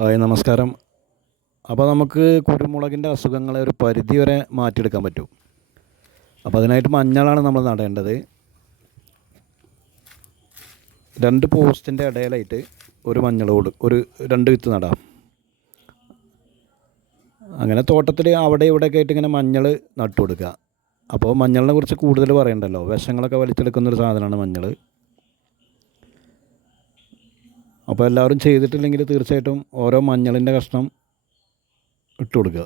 Hi നമസ്കാരം. അപ്പോൾ നമുക്ക് കുരുമുളകിൻ്റെ അസുഖങ്ങളെ ഒരു പരിധി വരെ മാറ്റിയെടുക്കാൻ പറ്റും. അപ്പോൾ അതിനായിട്ട് മഞ്ഞളാണ് നമ്മൾ നടേണ്ടത്. 2 പോസ്റ്റിൻ്റെ ഇടയിലായിട്ട് ഒരു മഞ്ഞളോട് ഒരു 2 വിത്ത് നടാം. അങ്ങനെ തോട്ടത്തിൽ അവിടെ ഇവിടെയൊക്കെ ആയിട്ട് ഇങ്ങനെ മഞ്ഞൾ നട്ടു കൊടുക്കുക. അപ്പോൾ മഞ്ഞളിനെ കുറിച്ച് കൂടുതൽ പറയണ്ടല്ലോ, വിഷങ്ങളൊക്കെ വലിച്ചെടുക്കുന്നൊരു സാധനമാണ് മഞ്ഞൾ. അപ്പോൾ എല്ലാവരും ചെയ്തിട്ടില്ലെങ്കിൽ തീർച്ചയായിട്ടും ഓരോ മഞ്ഞളിൻ്റെ കഷ്ണം ഇട്ട് കൊടുക്കുക.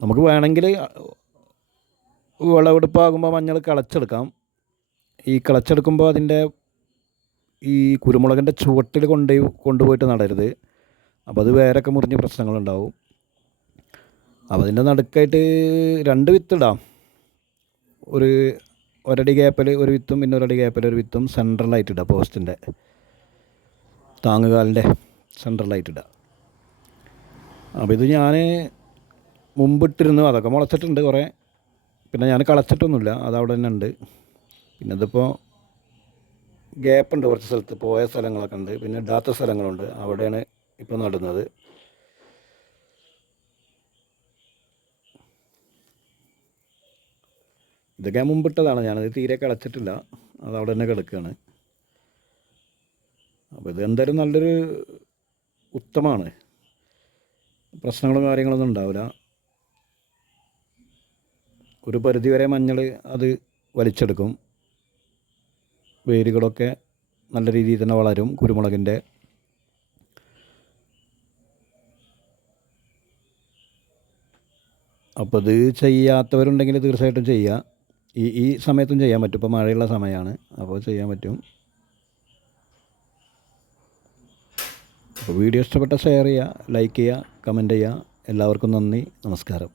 നമുക്ക് വേണമെങ്കിൽ വിളവെടുപ്പാകുമ്പോൾ മഞ്ഞൾ കിളച്ചെടുക്കാം. ഈ കിളച്ചെടുക്കുമ്പോൾ അതിൻ്റെ ഈ കുരുമുളകിൻ്റെ ചുവട്ടിൽ കൊണ്ടുപോയിട്ട് നടരുത്. അപ്പോൾ അത് വേരൊക്കെ മുറിഞ്ഞ് പ്രശ്നങ്ങളുണ്ടാവും. അപ്പോൾ അതിൻ്റെ നടുക്കായിട്ട് 2 വിത്ത് ഇടാം. ഒരടി ഗ്യാപ്പിൽ ഒരു വിത്തും പിന്നെ ഒരടി ഗ്യാപ്പിൽ ഒരു വിത്തും സെൻട്രലായിട്ട് ഇടുക. പോസ്റ്റിൻ്റെ താങ്ങുകാലിൻ്റെ സെൻട്രലായിട്ട് ഇടുക. അപ്പോൾ ഇത് ഞാൻ മുമ്പിട്ടിരുന്നു, അതൊക്കെ മുളച്ചിട്ടുണ്ട് കുറേ. പിന്നെ ഞാൻ കളച്ചിട്ടൊന്നുമില്ല, അതവിടെ തന്നെ ഉണ്ട്. പിന്നെ ഇതിപ്പോൾ ഗ്യാപ്പുണ്ട്, കുറച്ച് സ്ഥലത്ത് പോയ സ്ഥലങ്ങളൊക്കെ ഉണ്ട്, പിന്നെ ഇടാത്ത സ്ഥലങ്ങളുണ്ട്. അവിടെയാണ് ഇപ്പോൾ നടുന്നത്. ഇതൊക്കെ ഞാൻ മുമ്പിട്ടതാണ്, ഞാനത് തീരെ കളച്ചിട്ടില്ല, അതവിടെ തന്നെ കിടക്കുകയാണ്. അപ്പോൾ ഇത് എന്തായാലും നല്ലൊരു ഉത്തമമാണ്, പ്രശ്നങ്ങളും കാര്യങ്ങളൊന്നും ഉണ്ടാവില്ല. ഒരു പരിധി വരെ മഞ്ഞൾ അത് വലിച്ചെടുക്കും. വേരുകളൊക്കെ നല്ല രീതിയിൽ തന്നെ വളരും കുരുമുളകിൻ്റെ. അപ്പോൾ ഇത് ചെയ്യാത്തവരുണ്ടെങ്കിൽ തീർച്ചയായിട്ടും ചെയ്യുക. ഈ സമയത്തും ചെയ്യാൻ പറ്റും. ഇപ്പോൾ മഴയുള്ള സമയമാണ്, അപ്പോൾ ചെയ്യാൻ പറ്റും. അപ്പോൾ വീഡിയോ ഇഷ്ടപ്പെട്ട ഷെയർ ചെയ്യുക, ലൈക്ക് ചെയ്യുക, കമൻറ്റ് ചെയ്യുക. എല്ലാവർക്കും നന്ദി, നമസ്കാരം.